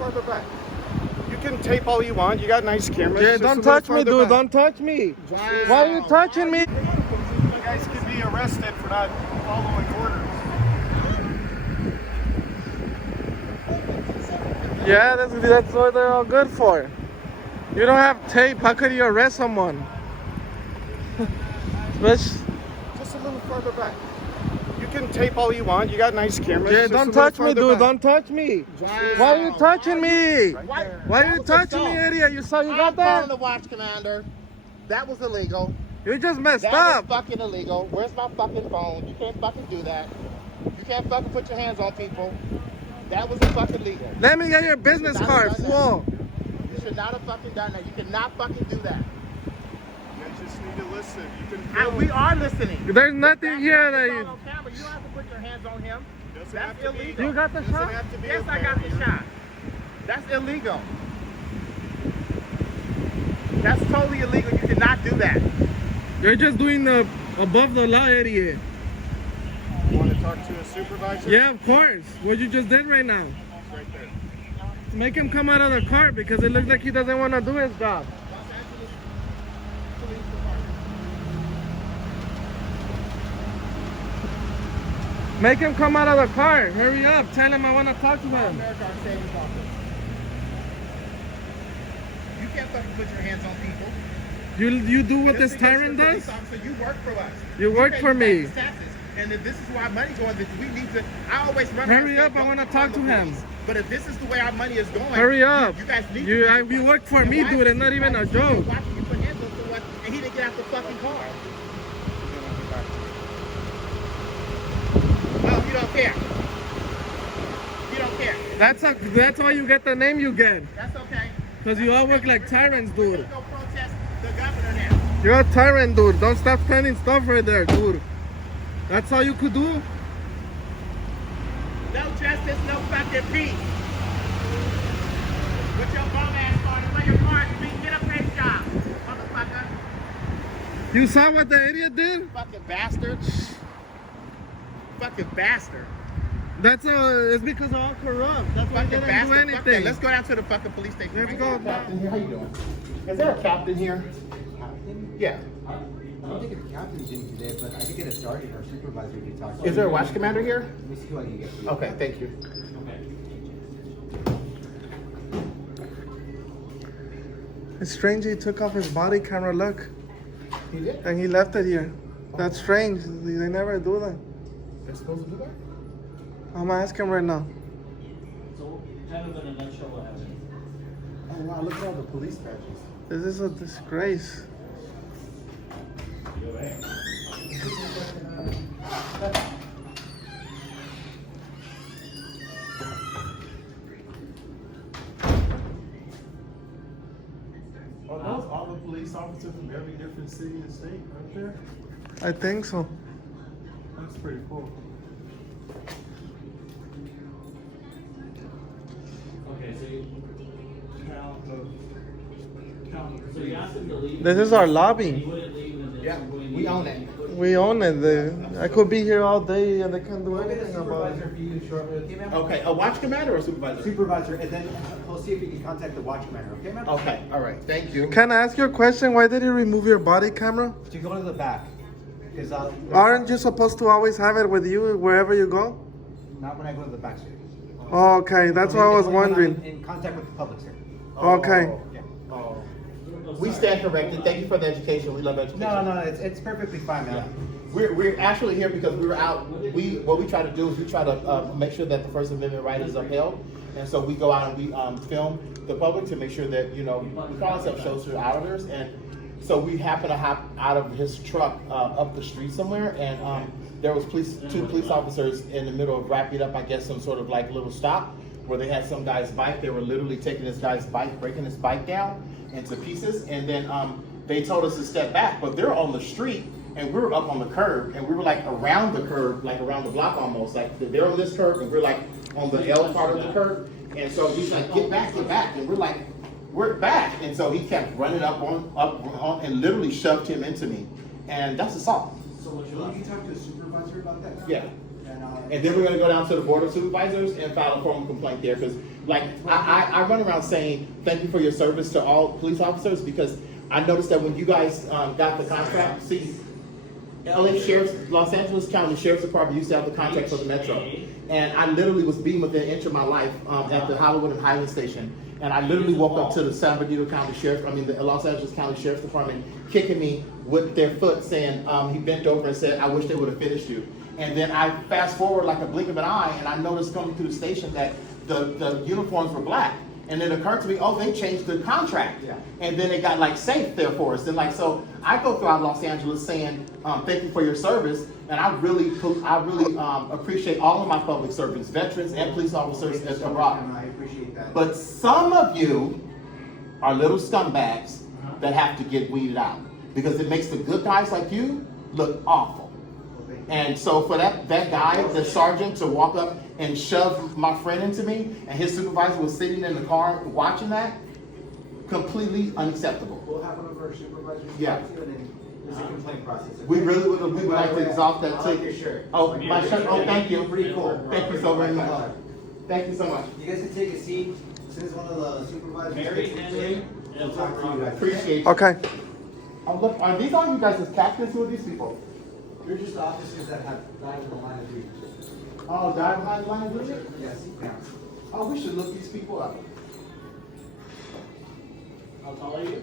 farther back. You can tape all you want. You got nice cameras. Yeah, Just don't a little touch me, farther dude. back. Don't touch me. Wow. Why are you touching me? You guys could be arrested for not following orders. Yeah, that's what they're all good for. You don't have tape. How could you arrest someone? Just a little farther back. You can tape all you want. You got nice cameras. Yeah, Just don't a little touch me, farther dude. back. Don't touch me. Wow. Why are you touching me? Why Why are you touching me, idiot? You saw you got I'm calling that? the watch commander. That was illegal. You just messed That up. was fucking illegal. Where's my fucking phone? You can't fucking do that. You can't fucking put your hands on people. That was fucking legal. Let me get your business Not card, done that. fool. You should not have fucking done that. You cannot fucking do that. You just need to listen. You can And we are listening. There's nothing That's here not that on camera. You don't have to put your hands on him. Doesn't That's have to be. illegal. You got the Doesn't shot? have to be Yes, a I got the barrier. shot. That's illegal. That's totally illegal. You cannot do that. You're just doing the above the law, idiot. You want to talk to a supervisor? Yeah, of course. What you just did right now. Right there. Make him come out of the car because it looks like he doesn't want to do his job. Make him come out of the car. Hurry up. Tell him I want to talk to him. America, our savings office. You can't fucking put your hands on people. You do what Just this because you're tyrant a police does? officer, you work for us. You work pay for me. taxes. And if this is where our money going, then we need to. I always run. Hurry around up, I saying, wanna "Don't talk call to the him." police." But if this is the way our money is going, Hurry up. You guys need You to. work for me, Why dude. It's is not even a somebody joke. Watching you put hands on someone, and he didn't get out the fucking car. Oh, you don't care. You don't care. That's why you get the name you get. That's okay. Because you all work like tyrants, We're dude. gonna go protest the governor now. You're a tyrant, dude. Don't stop spending stuff right there, dude. That's all you could do? No justice, no fucking peace. With your bum ass car, the way your car is beat, get a face job, motherfucker. You saw what the idiot did? Fucking bastard. Fucking bastard. That's it's because they're all corrupt. That's why they Fucking don't do bastard. Fuck that. anything. Let's go down to the fucking police station. Let's right go. now. Captain here, how you doing? Is there a captain here? Captain? Yeah. I don't think a captain's in today, but I could get a sergeant or supervisor to talk to. Is there a watch commander here? Let me see who I can get for you. Okay, thank you. It's strange he took off his body camera, look. He did? And he left it here. That's strange. They never do that. They're supposed to do that? I'm gonna ask him right now. So, kind of in a nutshell, what happened? Oh wow, look at all the police badges. This is a disgrace. Are those all the police officers from every different city and state right there? I think so. That's pretty cool. Okay, so you asked him to leave. This is our He lobby. wouldn't leave, and then Yeah, you're going to we own it. We own it. I could be here all day and they can't do We'll get a anything about supervisor it. for you shortly, okay, ma'am? Okay, a watch commander or a supervisor? Supervisor, and then we'll see if you can contact the watch commander, okay, ma'am? Okay, all right, thank you. Can I ask you a question? Why did you remove your body camera? To go to the back. Because Aren't you supposed to always have it with you wherever you go? Not when I go to the back, sir. Oh, okay, that's what I was Only when I'm wondering. In contact with the public, sir. Okay. Yeah. Oh. We stand corrected. Thank you for the education. We love education. No, it's perfectly fine, Yeah. ma'am. We're actually here because we were out. What we try to do is we try to make sure that the First Amendment right is upheld, and so we go out and we film the public to make sure that we call ourselves social auditors, and so we happen to hop out of his truck up the street somewhere, and there was two police officers in the middle of wrapping up, I guess, some sort of like little stop where they had some guy's bike. They were literally taking this guy's bike, breaking his bike down into pieces, and then they told us to step back, but they're on the street. And we were up on the curb, and we were like around the curb, like around the block almost. Like they're on this curb, and we're like on the L part of the curb. And so he's like, get back, and we're like, we're back. And so he kept running up on, and literally shoved him into me. And that's assault. So what you Will left? you talk to the supervisor about that? Yeah. And then we're gonna go down to the Board of Supervisors and file a formal complaint there, because like, I run around saying, thank you for your service to all police officers, because I noticed that when you guys, got the contract, see, Los Angeles County Sheriff's Department used to have the contract for the Metro. And I literally was being within an inch of my life, at the Hollywood and Highland Station. And I literally woke up to the San Bernardino County the Los Angeles County Sheriff's Department kicking me with their foot, saying, he bent over and said, I wish they would have finished you. And then I fast forward like a blink of an eye, and I noticed coming through the station that the uniforms were black. And it occurred to me, oh, they changed the contract. Yeah. And then it got like safe there for us. And like, so I go throughout Los Angeles saying, thank you for your service. And I really appreciate all of my public servants, veterans and police officers abroad. I appreciate that. But some of you are little scumbags that have to get weeded out, because it makes the good guys like you look awful. And so for that guy, the sergeant, to walk up and shove my friend into me, and his supervisor was sitting in the car watching that, completely unacceptable. We'll have one of our supervisors. Yeah. talk to you, and then there's a complaint process. We would like to exhaust that I like too. your shirt. Oh, my shirt, oh, thank you. Pretty cool. Thank you so very much. Thank you so much. You guys can take a seat. As soon as one of the supervisors Mary, gets Henry, in, we'll talk to you guys. Appreciate you. Okay. Oh, look, are these all you guys as captains? Who are these people? You're just officers that have died in the line of duty. Oh, died behind the line of duty? Yes, yeah. Oh, we should look these people up. How tall are you?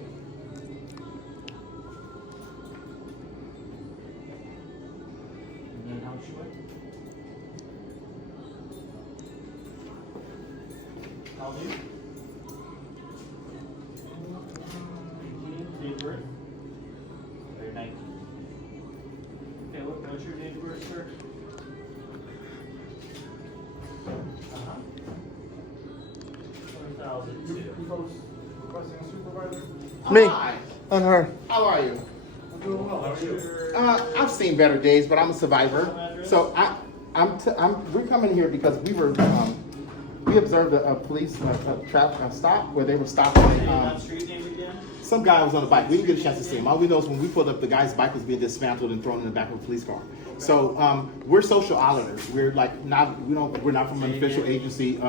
And then how much you weigh? How old are you? 18. Date of birth? Or you're 19. Okay, what's your date of birth, sir? Uh-huh. 2002. Requesting a supervisor? Me. Hi. And her. How are you? I'm doing well, how are you? I've seen better days, but I'm a survivor. So we're coming here because we observed a police traffic stop where they were stopping. That street name again? Some guy was on a bike. We didn't get a chance to see him. All we know is when we pulled up, the guy's bike was being dismantled and thrown in the back of a police car. So we're social auditors. We're like we're not from an official agency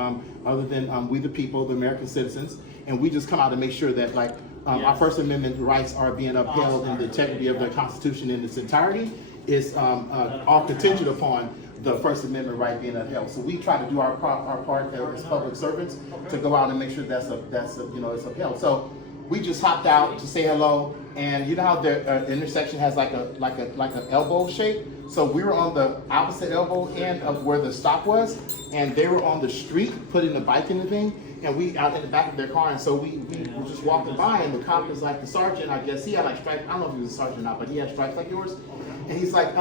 other than we the people, the American citizens, and we just come out to make sure that like our First Amendment rights are being upheld and the integrity of the Constitution in its entirety is all contingent upon the First Amendment right being upheld. So we try to do our part as public servants to go out and make sure that's it's upheld. So we just hopped out to say hello, and you know how the intersection has like an elbow shape. So we were on the opposite elbow end of where the stop was, and they were on the street putting the bike in the thing, and we out in the back of their car, and so we were just walking by, and the cop was like, the sergeant, I guess he had like stripes. I don't know if he was a sergeant or not, but he had stripes like yours, and he's like,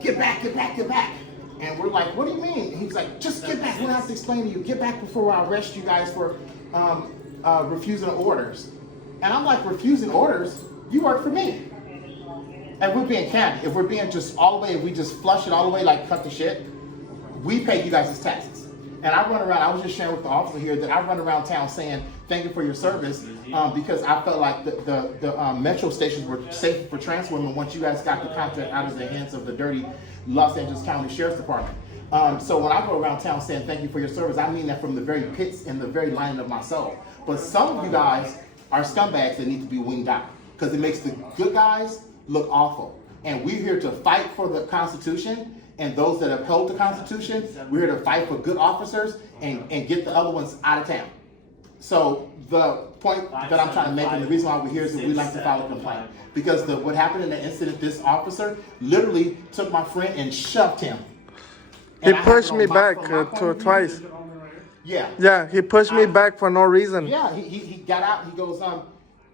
get back, get back, get back. And we're like, what do you mean? And he's like, just get back. We don't have to explain to you. Get back before I arrest you guys for refusing orders. And I'm like, refusing orders? You work for me. And we're being candid. If we're being just all the way, if we just flush it all the way, like cut the shit, we pay you guys' taxes. And I run around, I was just sharing with the officer here that I run around town saying, thank you for your service, because I felt like the metro stations were safe for trans women once you guys got the contract out of the hands of the dirty Los Angeles County Sheriff's Department. So when I go around town saying thank you for your service, I mean that from the very pits and the very lining of my soul. But some of you guys are scumbags that need to be weaned out, because it makes the good guys look awful. And we're here to fight for the Constitution and those that uphold the Constitution. We're here to fight for good officers and get the other ones out of town. So the point that I'm trying to make, and the reason why we're here, is that we like to file a complaint. Because what happened in the incident, this officer literally took my friend and shoved him. He pushed me back twice. Yeah. Yeah, he pushed me back for no reason. Yeah, he got out, he goes,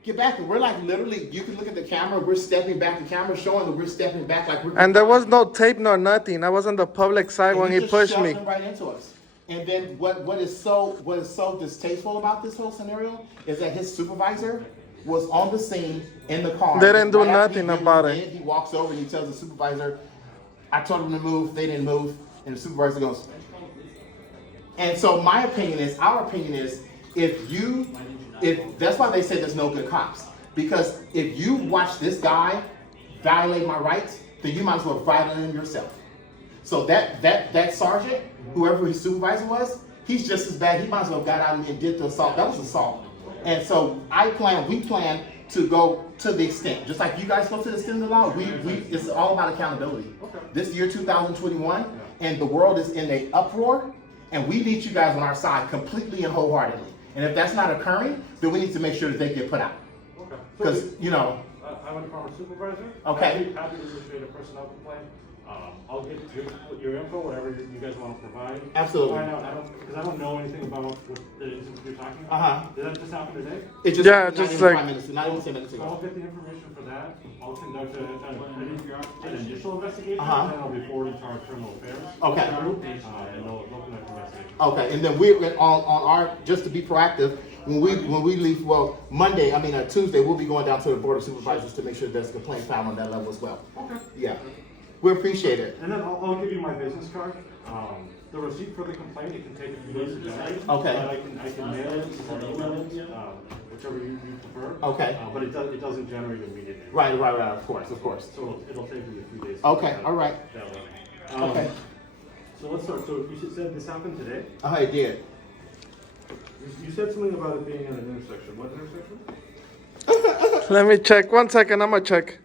get back. And we're like, literally, you can look at the camera, we're stepping back, the camera's showing that we're stepping back like we're... And there was no tape nor nothing. I was on the public side when he just pushed shoved me. him right into us. And then what is so distasteful about this whole scenario is that his supervisor was on the scene in the car. They didn't do Right after he nothing did about what he it. did, He walks over and he tells the supervisor, I told them to move, they didn't move. And the supervisor goes... And so our opinion is, if that's why they say there's no good cops. Because if you watch this guy violate my rights, then you might as well violate him yourself. So that sergeant, whoever his supervisor was, he's just as bad. He might as well have got out and did the assault. That was assault. And so we plan to go to the extent, just like you guys go to the extent of the law, it's all about accountability. Okay. This year, 2021, and the world is in a uproar, and we need you guys on our side completely and wholeheartedly. And if that's not occurring, then we need to make sure that they get put out. Okay. Because, you know, I'm a former supervisor. Okay. Happy to initiate a personnel complaint. I'll get your info, whatever you guys want to provide. Absolutely. Find out, because I don't know anything about what the incident you're talking about. Uh-huh. Did that just happen today? it just, Yeah, not just even like- 5 minutes, not even 10 minutes So ago. I'll get the information for that. I'll conduct an initial investigation, Uh-huh. and then I'll be forwarded to our criminal affairs. Okay. And they'll conduct an investigation. Okay, and then we on our, just to be proactive, when we leave, well, Tuesday, we'll be going down to the Board of Supervisors to make sure there's a complaint filed on that level as well. Okay. Yeah, we appreciate it. And then I'll give you my business card. The receipt for the complaint, it can take a few days to generate. Okay. But I can mail it or email it, whichever you prefer. Okay. But it doesn't generate immediately. Right, of course. So it'll take me a few days. Okay, all right. That way. Okay. So let's start. So you said this happened today? It did. You said something about it being at an intersection. What intersection? Let me check. 1 second, I'm gonna check.